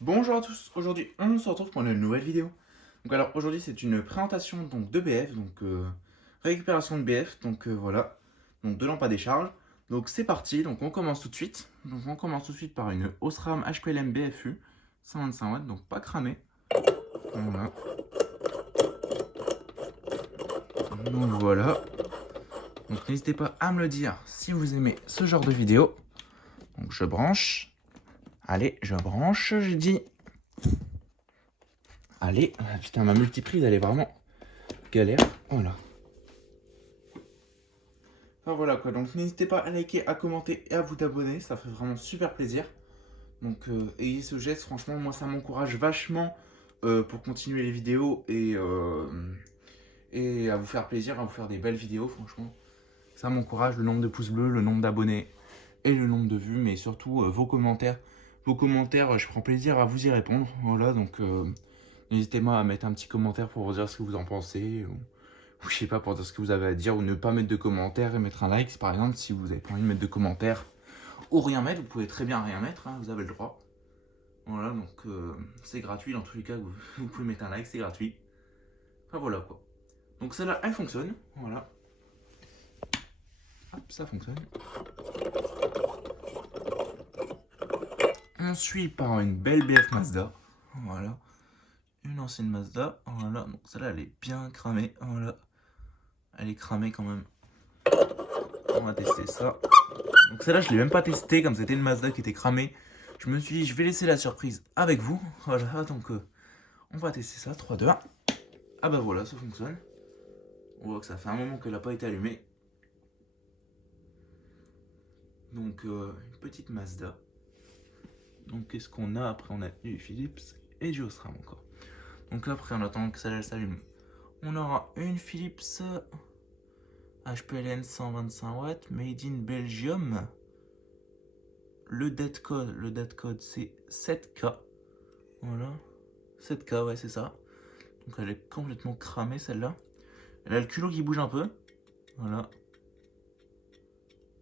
Bonjour à tous, aujourd'hui on se retrouve pour une nouvelle vidéo. Donc alors aujourd'hui c'est une présentation donc de BF, récupération de BF, voilà, donc de lampes à décharge. Donc c'est parti, donc on commence tout de suite. Donc on commence tout de suite par une Osram HPLM BFU 125 watts, donc pas cramé. Voilà. Donc voilà. Donc n'hésitez pas à me le dire si vous aimez ce genre de vidéo. Donc je branche. Allez, je branche, j'ai dit. Allez, putain ma multiprise elle est vraiment galère. Voilà. Enfin voilà quoi, donc n'hésitez pas à liker, à commenter et à vous abonner, ça fait vraiment super plaisir. Ayez ce geste, franchement, moi ça m'encourage vachement pour continuer les vidéos et à vous faire plaisir, à vous faire des belles vidéos, franchement. Ça m'encourage, le nombre de pouces bleus, le nombre d'abonnés et le nombre de vues, mais surtout vos commentaires. Vos commentaires, je prends plaisir à vous y répondre. Voilà, n'hésitez pas à mettre un petit commentaire pour vous dire ce que vous en pensez. Ou je sais pas, pour dire ce que vous avez à dire, ou ne pas mettre de commentaires et mettre un like, par exemple, si vous n'avez pas envie de mettre de commentaires, ou rien mettre, vous pouvez très bien rien mettre, hein, vous avez le droit. Voilà, c'est gratuit, dans tous les cas, vous pouvez mettre un like, c'est gratuit. Enfin voilà quoi. Donc celle-là, elle fonctionne, voilà. Hop, ça fonctionne. On suit par une belle BF Mazda, voilà. Une ancienne Mazda, voilà, donc celle-là, elle est bien cramée, voilà. Elle est cramée quand même. On va tester ça. Donc celle-là, je l'ai même pas testée, comme c'était une Mazda qui était cramée. Je me suis dit, je vais laisser la surprise avec vous. Voilà, on va tester ça. 3, 2, 1. Ah bah voilà, ça fonctionne. On voit que ça fait un moment qu'elle n'a pas été allumée. Une petite Mazda. Donc qu'est-ce qu'on a après? On a du Philips et du Osram encore. Donc là, après, en attendant que ça s'allume, on aura une Philips HPLN 125 watts, made in Belgium. Le date code c'est 7K. Voilà. 7K, ouais, c'est ça. Donc elle est complètement cramée celle-là. Elle a le culot qui bouge un peu. Voilà.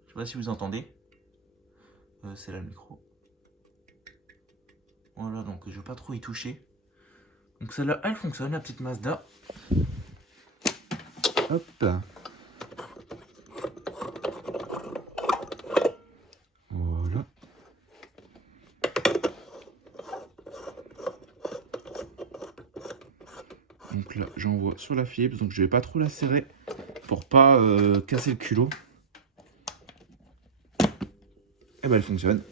Je sais pas si vous entendez. C'est là le micro. Voilà, donc je vais pas trop y toucher. Donc celle-là, elle fonctionne, la petite Mazda. Hop. Voilà. Donc là, j'envoie sur la Philips. Donc je vais pas trop la serrer pour pas casser le culot. Et ben elle fonctionne.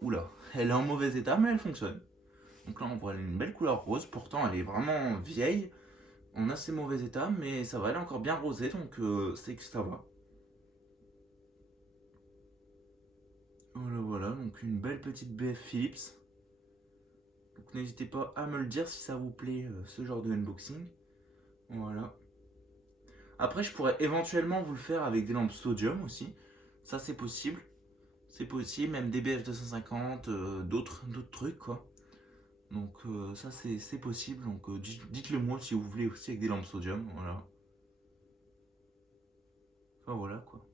Oula, elle est en mauvais état, mais elle fonctionne. Donc là, on voit une belle couleur rose. Pourtant, elle est vraiment vieille. On a ses mauvais états, mais ça va, elle est encore bien rosée, c'est que ça va. Voilà, donc une belle petite BF Philips. Donc n'hésitez pas à me le dire si ça vous plaît, ce genre de unboxing. Voilà. Après, je pourrais éventuellement vous le faire avec des lampes sodium aussi. Ça, c'est possible. C'est possible, même des BF 250, d'autres trucs, quoi. Ça, c'est possible. Dites-le moi si vous voulez aussi avec des lampes sodium. Voilà. Enfin, voilà, quoi.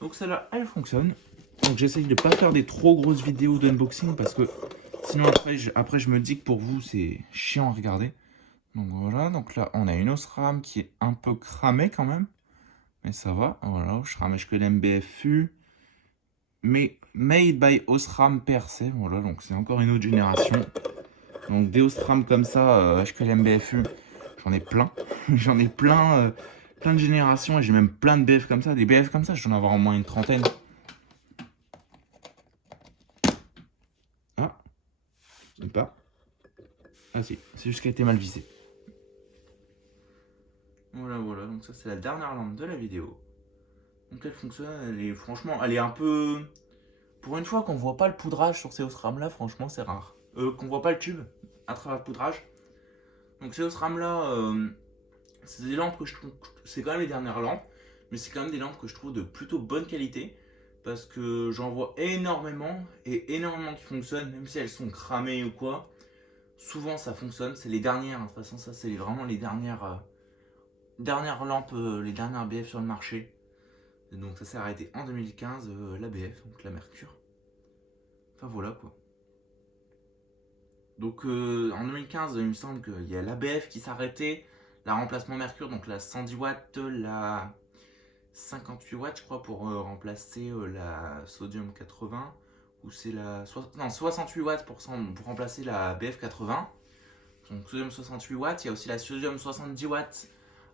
Donc celle-là, elle fonctionne. Donc j'essaye de ne pas faire des trop grosses vidéos d'unboxing parce que sinon après je me dis que pour vous c'est chiant à regarder. Donc voilà, donc là on a une Osram qui est un peu cramée quand même. Mais ça va, voilà, SRAM HQLM BFU. Mais made by Osram PRC, voilà, donc c'est encore une autre génération. Donc des Osram comme ça, HQLM BFU, j'en ai plein. J'en ai plein de générations et j'ai même plein de BF comme ça. Des BF comme ça, je dois en avoir au moins une trentaine. Ah, je sais pas. Ah si, c'est juste qu'elle était mal vissée. Voilà, donc ça c'est la dernière lampe de la vidéo. Donc elle fonctionne, franchement, elle est un peu... Pour une fois qu'on voit pas le poudrage sur ces Osram là, franchement c'est rare. Qu'on voit pas le tube à travers le poudrage. Donc ces Osram là, c'est des lampes que je trouve... C'est quand même les dernières lampes, mais c'est quand même des lampes que je trouve de plutôt bonne qualité. Parce que j'en vois énormément, et énormément qui fonctionnent, même si elles sont cramées ou quoi. Souvent ça fonctionne, c'est les dernières, hein. De toute façon ça c'est vraiment les dernières lampes, les dernières BF sur le marché. Donc ça s'est arrêté en 2015, la BF, donc la Mercure. Enfin voilà quoi. Donc en 2015, il me semble qu'il y a l'ABF qui s'arrêtait, la remplacement mercure, donc la 110 watts, la 58 watts je crois pour remplacer la sodium 80, ou c'est la non, 68 watts pour remplacer la BF 80. Donc sodium 68 watts, il y a aussi la sodium 70 watts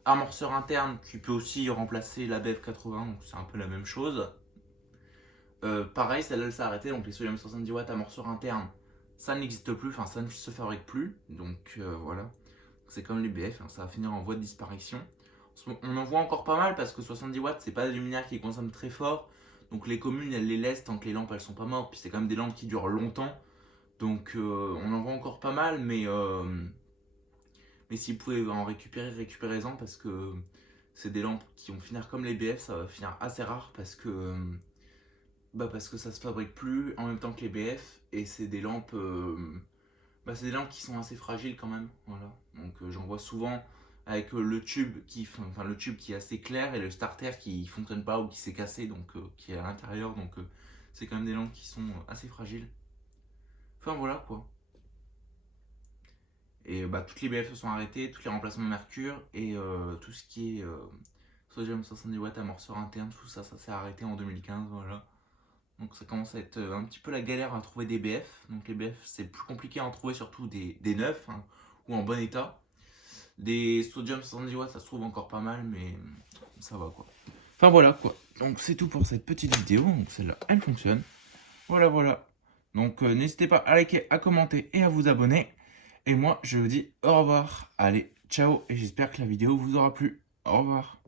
amorceur interne qui peut aussi remplacer la BF 80, donc c'est un peu la même chose. Pareil, celle-là elle s'est arrêtée, donc les sodium 70 watts amorceur interne, ça n'existe plus, enfin ça ne se fabrique plus, donc voilà. C'est comme les BF, hein, ça va finir en voie de disparition. On en voit encore pas mal parce que 70 watts, c'est pas des luminaires qui consomment très fort, donc les communes elles les laissent tant que les lampes elles sont pas mortes, puis c'est quand même des lampes qui durent longtemps, donc on en voit encore pas mal, mais si vous pouvez en récupérer, récupérez-en parce que c'est des lampes qui vont finir comme les BF, ça va finir assez rare parce que ça se fabrique plus en même temps que les BF et c'est des lampes qui sont assez fragiles quand même, voilà. Donc j'en vois souvent avec le tube qui est assez clair et le starter qui fonctionne pas ou qui s'est cassé donc qui est à l'intérieur, donc c'est quand même des lampes qui sont assez fragiles. Enfin voilà quoi. Et toutes les BF se sont arrêtées, tous les remplacements de mercure et tout ce qui est sodium 70 watts amorceur interne, tout ça, ça s'est arrêté en 2015, voilà. Donc ça commence à être un petit peu la galère à trouver des BF. Donc les BF c'est plus compliqué à en trouver, surtout des neufs hein, ou en bon état. Des sodium 70 watts ça se trouve encore pas mal, mais ça va quoi. Enfin voilà quoi. Donc c'est tout pour cette petite vidéo. Donc celle-là elle fonctionne. Voilà voilà. Donc n'hésitez pas à liker, à commenter et à vous abonner. Et moi je vous dis au revoir. Allez, ciao et j'espère que la vidéo vous aura plu. Au revoir.